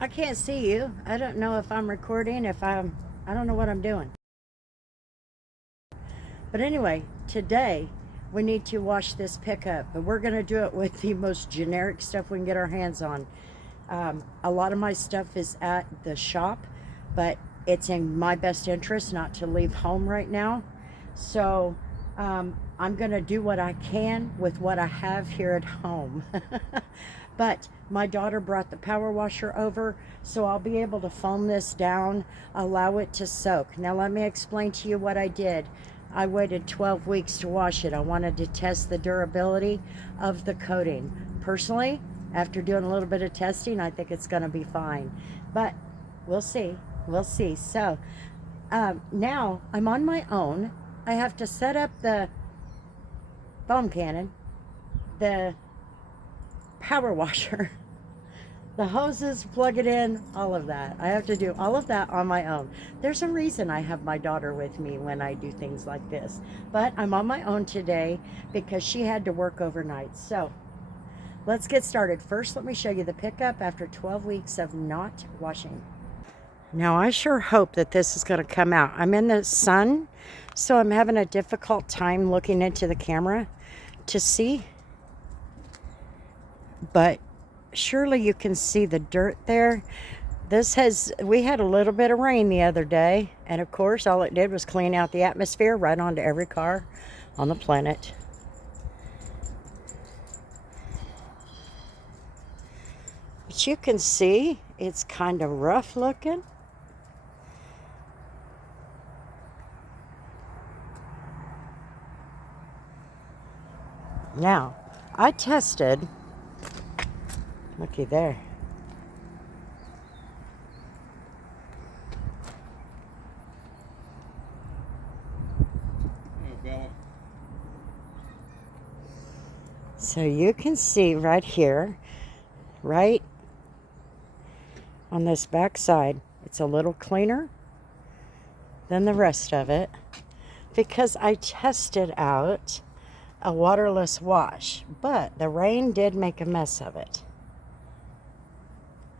I can't see you. I don't know if I'm recording, I don't know what I'm doing. But anyway, today we need to wash this pickup, but we're going to do it with the most generic stuff we can get our hands on. A lot of my stuff is at the shop, but it's in my best interest not to leave home right now. So I'm going to do what I can with what I have here at home. But my daughter brought the power washer over, so I'll be able to foam this down, allow it to soak. Now let me explain to you what I did. I waited 12 weeks to wash it. I wanted to test the durability of the coating. Personally, after doing a little bit of testing, I think it's going to be fine. But we'll see. We'll see. So now I'm on my own. I have to set up the foam cannon, the power washer, the hoses, plug it in, all of that. I have to do all of that on my own. There's a reason I have my daughter with me when I do things like this. But I'm on my own today because she had to work overnight. So let's get started. First, let me show you the pickup after 12 weeks of not washing. Now, I sure hope that this is going to come out. I'm in the sun, so I'm having a difficult time looking into the camera to see. But surely you can see the dirt there. We had a little bit of rain the other day, and of course all it did was clean out the atmosphere right onto every car on the planet. But you can see it's kind of rough looking. Now, I tested, looky there. So you can see right here, right on this back side, it's a little cleaner than the rest of it because I tested out a waterless wash, but the rain did make a mess of it.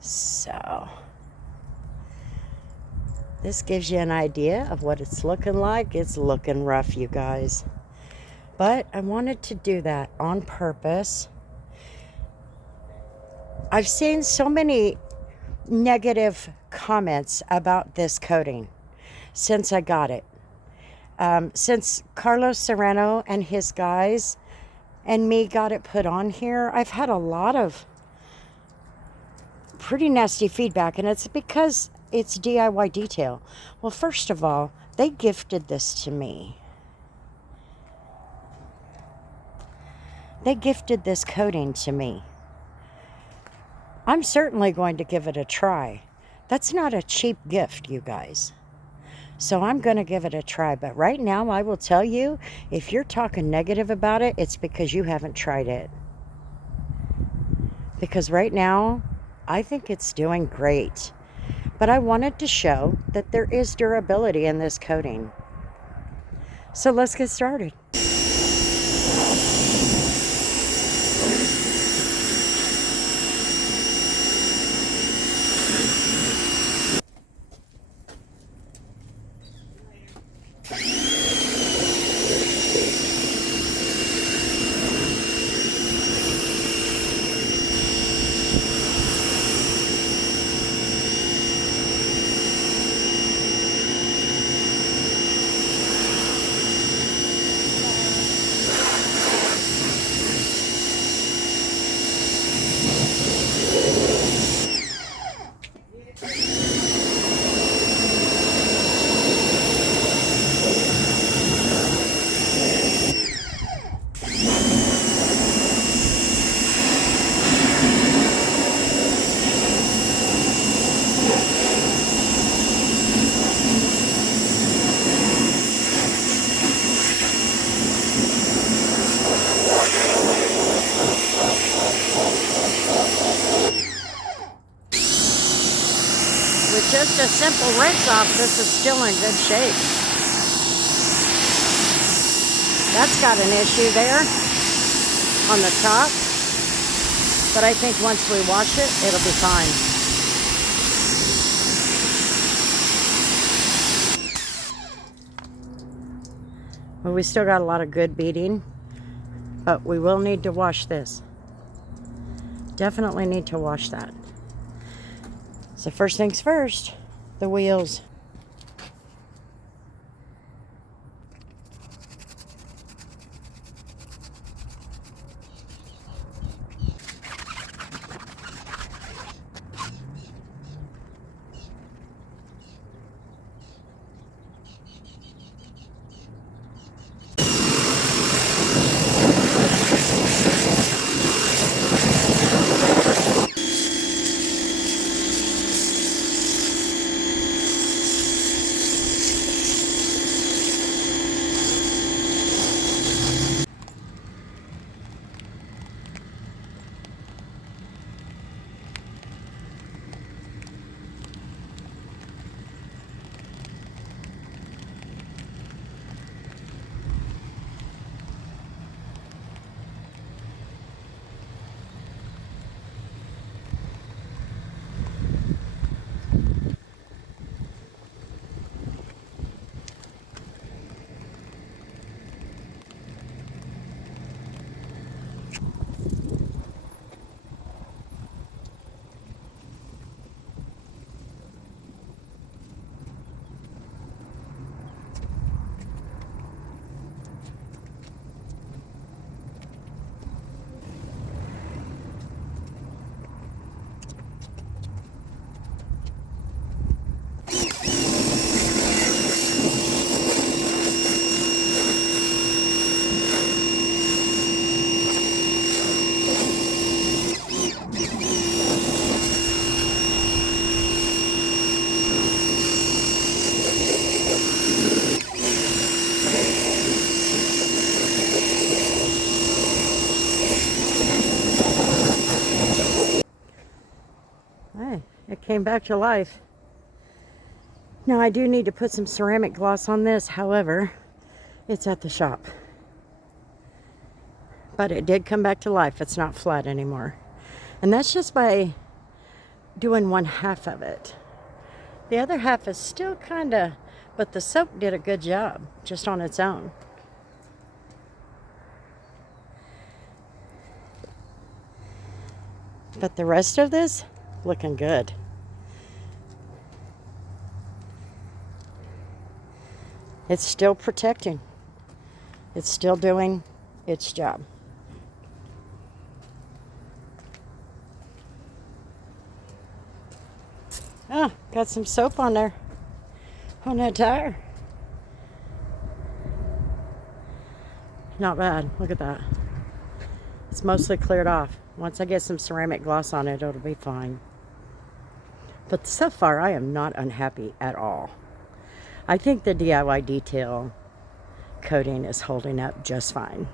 So this gives you an idea of what it's looking like. It's looking rough, you guys. But I wanted to do that on purpose. I've seen so many negative comments about this coating since I got it. Since Carlos Serrano and his guys and me got it put on here, I've had a lot of pretty nasty feedback, and it's because it's DIY detail. Well, first of all, they gifted this to me. They gifted this coating to me. I'm certainly going to give it a try. That's not a cheap gift, you guys. So I'm going to give it a try. But right now, I will tell you, if you're talking negative about it, it's because you haven't tried it. Because right now, I think it's doing great. But I wanted to show that there is durability in this coating. So let's get started. With just a simple rinse off, this is still in good shape. That's got an issue there on the top, but I think once we wash it, it'll be fine. Well, we still got a lot of good beading, but we will need to wash this. Definitely need to wash that. So first things first, the wheels. Hey, it came back to life. Now I do need to put some ceramic gloss on this, however, it's at the shop. But it did come back to life. It's not flat anymore. And that's just by doing one half of it. The other half is still kind of, but the soap did a good job just on its own. But the rest of this, looking good. It's still protecting. It's still doing its job. Oh, got some soap on there, on that tire. Not bad, look at that. It's mostly cleared off. Once I get some ceramic gloss on it, it'll be fine. But so far, I am not unhappy at all. I think the DIY detail coating is holding up just fine.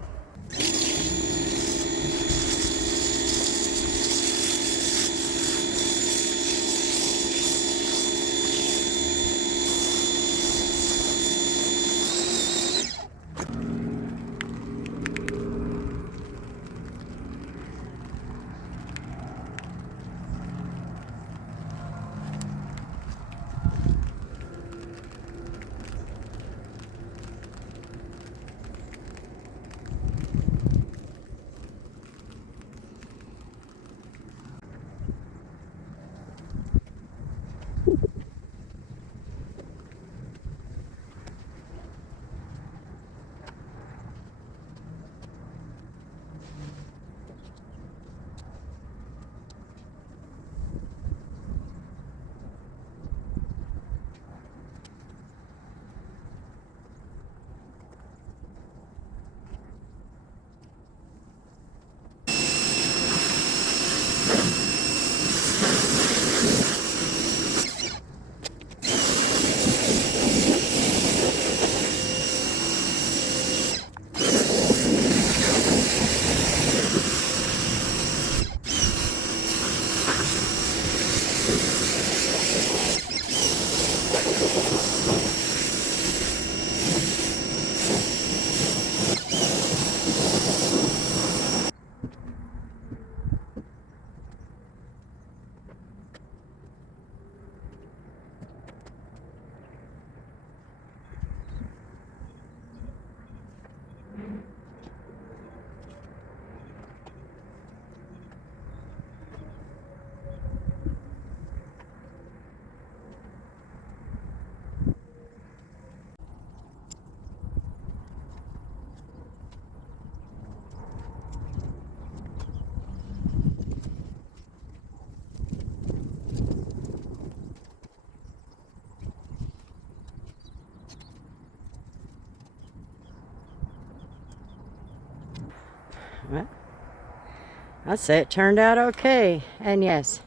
I say it turned out okay. And yes,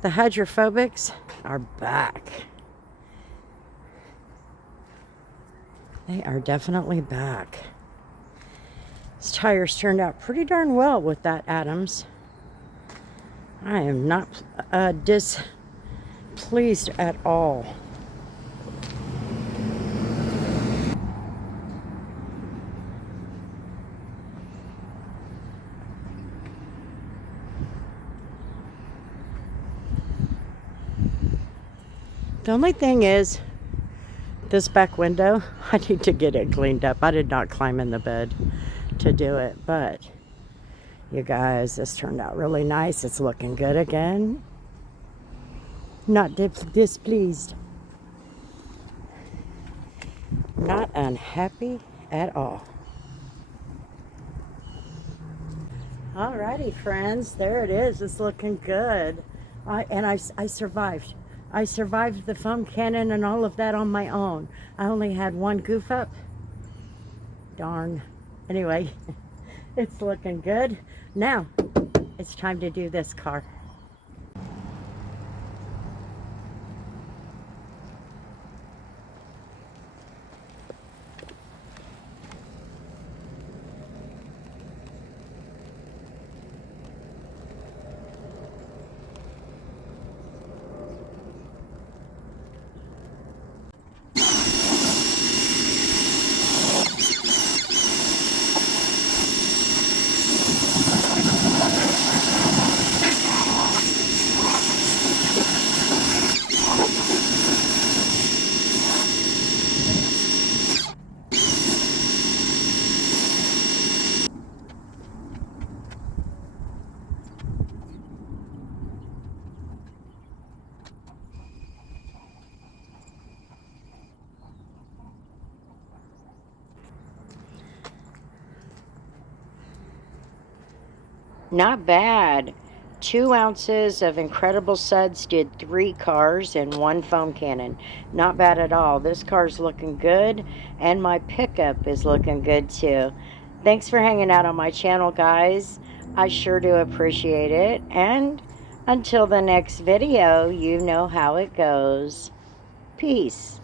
the hydrophobics are back. They are definitely back. These tires turned out pretty darn well with that Adams. I am not displeased at all. The only thing is, this back window, I need to get it cleaned up. I did not climb in the bed to do it, but you guys, this turned out really nice. It's looking good again. Not displeased. Not unhappy at all. Alrighty, friends, there it is. It's looking good. I survived. I survived the foam cannon and all of that on my own. I only had one goof up. Darn. Anyway, it's looking good. Now, it's time to do this car. Not bad. 2 ounces of Incredible Suds did 3 cars and 1 foam cannon. Not bad at all. This car's looking good, and my pickup is looking good too. Thanks for hanging out on my channel, guys. I sure do appreciate it. And until the next video, you know how it goes. Peace.